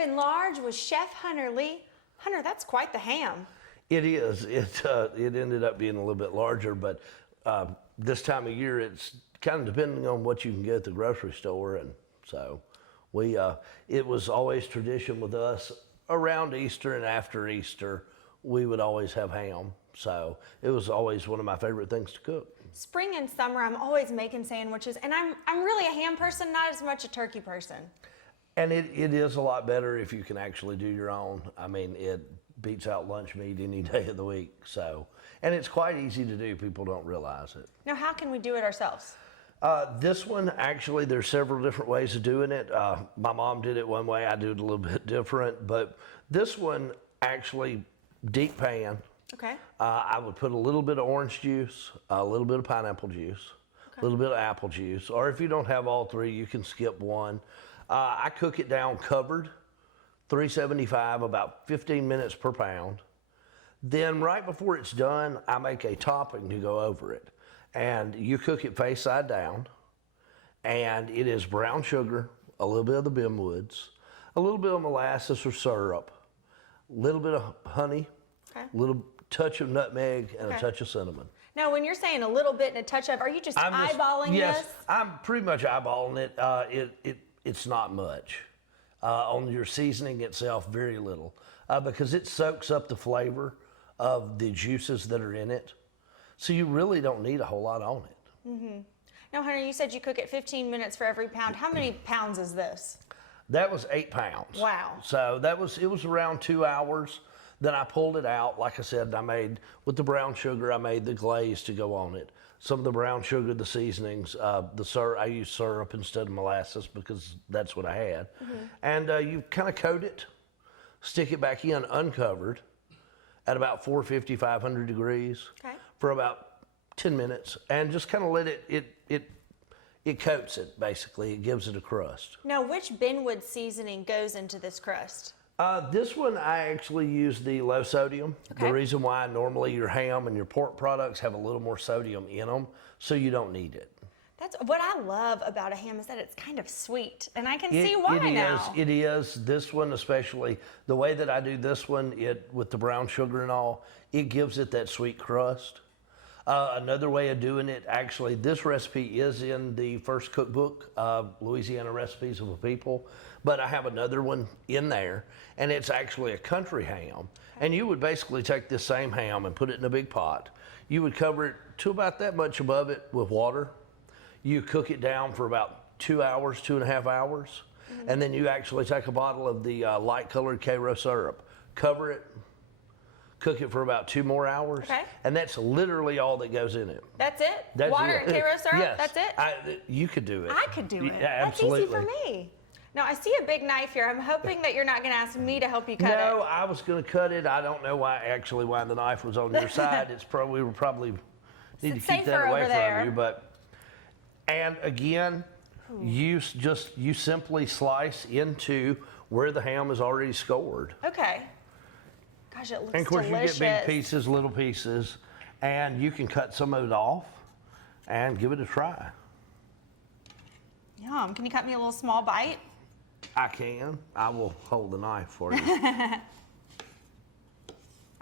Livin Large with Chef Hunter Lee. Hunter, that's quite the ham. It is. It ended up being a little bit larger, but this time of year, it's kind of depending on what you can get at the grocery store, and so it was always tradition with us around Easter and after Easter, we would always have ham. So it was always one of my favorite things to cook. Spring and summer, I'm always making sandwiches, and I'm really a ham person, not as much a turkey person. And it is a lot better if you can actually do your own. I mean, it beats out lunch meat any day of the week. So, and it's quite easy to do. People don't realize it. Now, how can we do it ourselves? This one, actually, there's several different ways of doing it. My mom did it one way. I do it a little bit different. But this one, actually, deep pan. Okay. I would put a little bit of orange juice, a little bit of pineapple juice, a little bit of apple juice, or if you don't have all three, you can skip one. I cook it down covered, 375, about 15 minutes per pound. Then right before it's done, I make a topping to go over it. And you cook it face side down, and it is brown sugar, a little bit of the Bimwoods, a little bit of molasses or syrup, a little bit of honey, a little touch of nutmeg, and a touch of cinnamon. Now, when you're saying a little bit and a touch of, are you just eyeballing yes, this? I'm pretty much eyeballing it. It's not much. On your seasoning itself, very little, because it soaks up the flavor of the juices that are in it. So you really don't need a whole lot on it. Mm-hmm. Now, Hunter, you said you cook it 15 minutes for every pound. How many pounds is this? That was 8 pounds. Wow. So it was around 2 hours. Then I pulled it out. Like I said, I made, with the brown sugar, I made the glaze to go on it. Some of the brown sugar, the seasonings, I used syrup instead of molasses because that's what I had. Mm-hmm. And you kind of coat it, stick it back in uncovered at about 450, 500 degrees for about 10 minutes, and just kind of let it coats it, basically. It gives it a crust. Now, which Benwood seasoning goes into this crust? This one, I actually use the low sodium. Okay. The reason why normally your ham and your pork products have a little more sodium in them, so you don't need it. That's what I love about a ham, is that it's kind of sweet, and I can see why now. It is. This one especially, the way that I do this one, with the brown sugar and all, it gives it that sweet crust. Another way of doing it, actually, this recipe is in the first cookbook, Louisiana Recipes of a People, but I have another one in there, and it's actually a country ham. And you would basically take this same ham and put it in a big pot. You would cover it to about that much above it with water. You cook it down for about 2 hours, 2.5 hours, and then you actually take a bottle of the light-colored Cairo syrup, cover it, cook it for about 2 more hours, and that's literally all that goes in it. That's it? Water and Cairo syrup? Yes. That's it? You could do it. I could do it. Yeah, absolutely. That's easy for me. Now, I see a big knife here. I'm hoping that you're not going to ask me to help you cut it. No, I was going to cut it. I don't know why the knife was on your side. We were probably need to keep that away from you. And again, you simply slice into where the ham is already scored. Okay. Gosh, it looks delicious. And of course, you get big pieces, little pieces, and you can cut some of it off and give it a try. Yum. Can you cut me a little small bite? I can. I will hold the knife for you.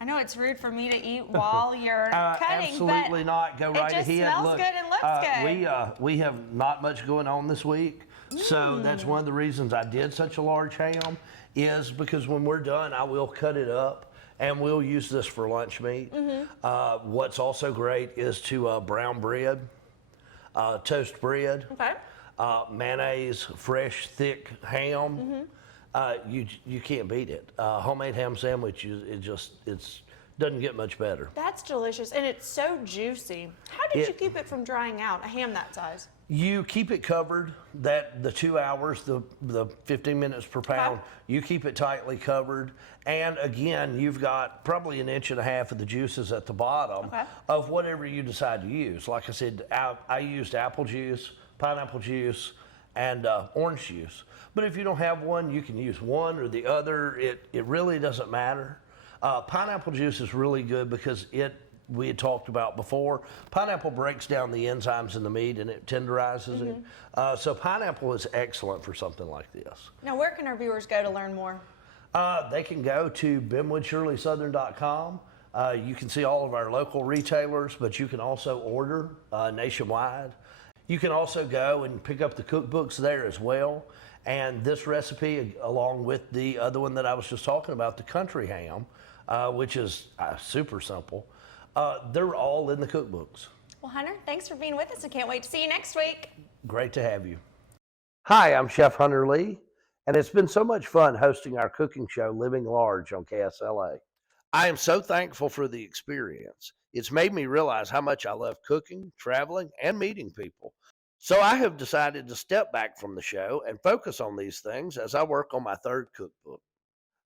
I know it's rude for me to eat while you're cutting, absolutely not. Go right ahead. It just smells good and looks good. We have not much going on this week, so that's one of the reasons I did such a large ham, is because when we're done, I will cut it up, and we'll use this for lunch meat. What's also great is to brown bread, toast bread, mayonnaise, fresh, thick ham. You can't beat it. Homemade ham sandwich, it doesn't get much better. That's delicious, and it's so juicy. How did you keep it from drying out, a ham that size? You keep it covered, the 2 hours, the 15 minutes per pound, you keep it tightly covered. And again, you've got probably 1.5 inches of the juices at the bottom of whatever you decide to use. Like I said, I used apple juice, pineapple juice, and orange juice. But if you don't have one, you can use one or the other. It really doesn't matter. Pineapple juice is really good because we had talked about before. Pineapple breaks down the enzymes in the meat and it tenderizes it. So pineapple is excellent for something like this. Now, where can our viewers go to learn more? They can go to benwoodshirleysouthern.com. You can see all of our local retailers, but you can also order nationwide. You can also go and pick up the cookbooks there as well. And this recipe, along with the other one that I was just talking about, the country ham, which is super simple, they're all in the cookbooks. Well, Hunter, thanks for being with us. I can't wait to see you next week. Great to have you. Hi, I'm Chef Hunter Lee, and it's been so much fun hosting our cooking show, Livin Large, on KSLA. I am so thankful for the experience. It's made me realize how much I love cooking, traveling, and meeting people. So I have decided to step back from the show and focus on these things as I work on my third cookbook.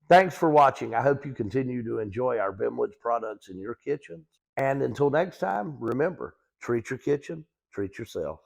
Thanks for watching. I hope you continue to enjoy our Benwood's products in your kitchens. And until next time, remember, treat your kitchen, treat yourself.